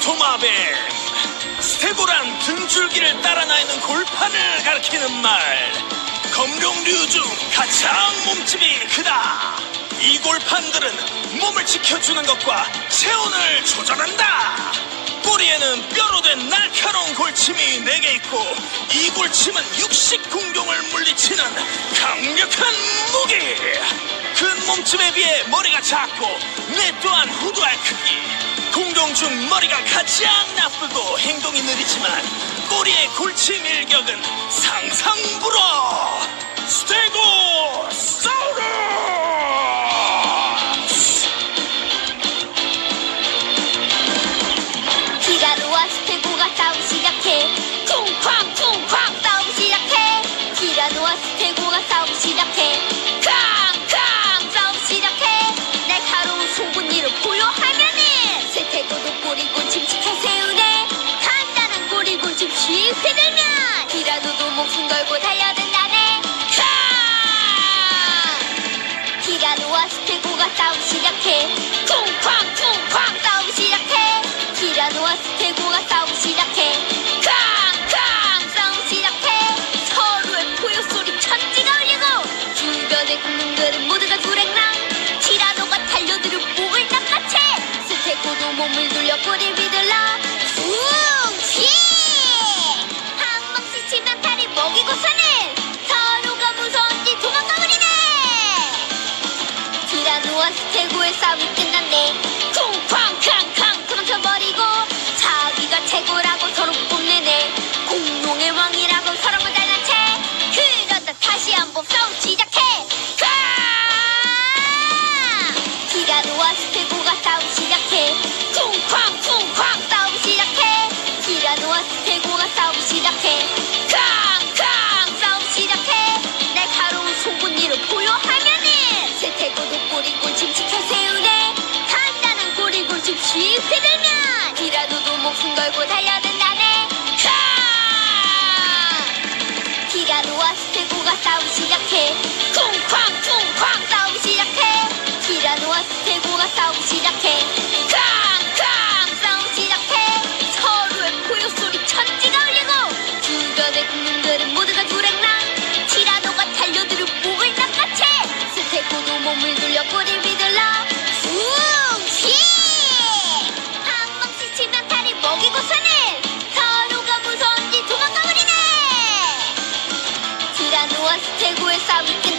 도마뱀 스테고란 등줄기를 따라 나있는 골판을 가리키는 말. 검룡류 중 가장 몸집이 크다. 이 골판들은 몸을 지켜주는 것과 체온을 조절한다. 꼬리에는 뼈로 된 날카로운 골침이 네개 있고 이 골침은 육식 공룡을 물리치는 강력한 무기. 큰 몸집에 비해 머리가 작고 뇌 또한 후두할 크기 공룡 중 머리가 가장 나쁘고 행동이 느리지만 꼬리의 골침 일격은 상상불허 쥐 휘들면. 티라노도 목숨 걸고 달려든다 좋아 스테고가 싸움 시작해. was the cały